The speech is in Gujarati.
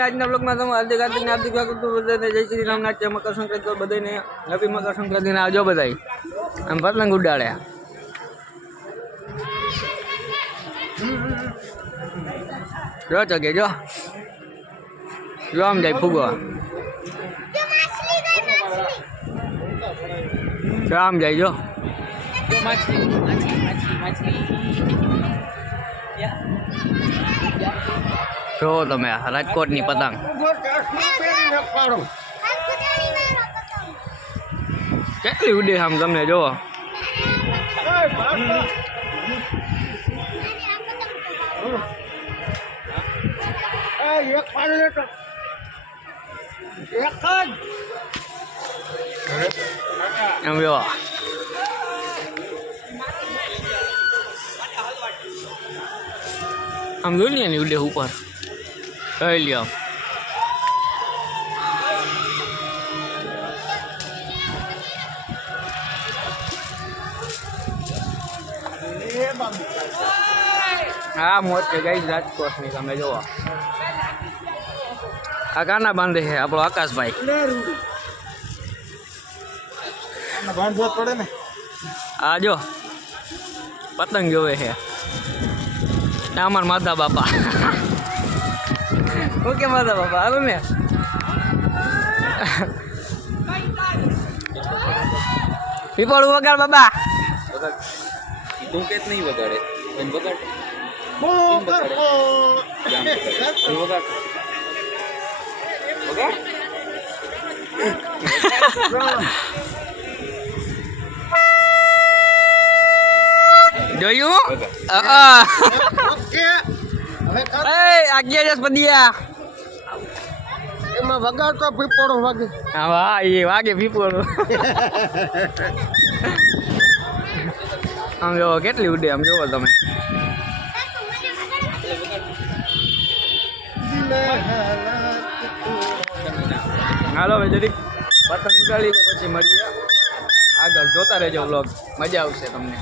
આજના બ્લોગમાં તમે હાર્દિક સ્વાગત કરું બધાને જય શ્રી રામ નાટ્ય મકર સંક્રાંતિ તો બધાને હેપી મકર સંક્રાંતિના આવજો બધાય આમ પતંગ ઉડાડે જો ચગે જો આમ જાય ફૂગો આમ જાય જો જો તમે રાજકોટની પતંગ કેટલી ઉડે આમ તમને જોવો એમ જો આમ દુનિયાની ઉડે ઉપર કહી લ્યો હા મોજ છે ગઈ રાજકોટની તમે જુઓ આ કાના બાંધે છે આપણો આકાશભાઈ હા જો પતંગ જોવે છે અમાર માતા બાપા ઓકે માતા બાપા હાલો ને પીપળું વગાડ બાબા તું કેત નહીં વગાડે વગાડ જોયું આજ્ઞા જસ પદિયા એમાં વગાડતો પીપળો વાગે હા વાહ એ વાગે પીપળો આમ જોવો કેટલી ઉડે આમ જોવો તમે હાલો હવે જરીક પતંગ ઉડાડી લે પછી મળીએ આગળ જોતા રહેજો વ્લોગ મજા આવશે તમને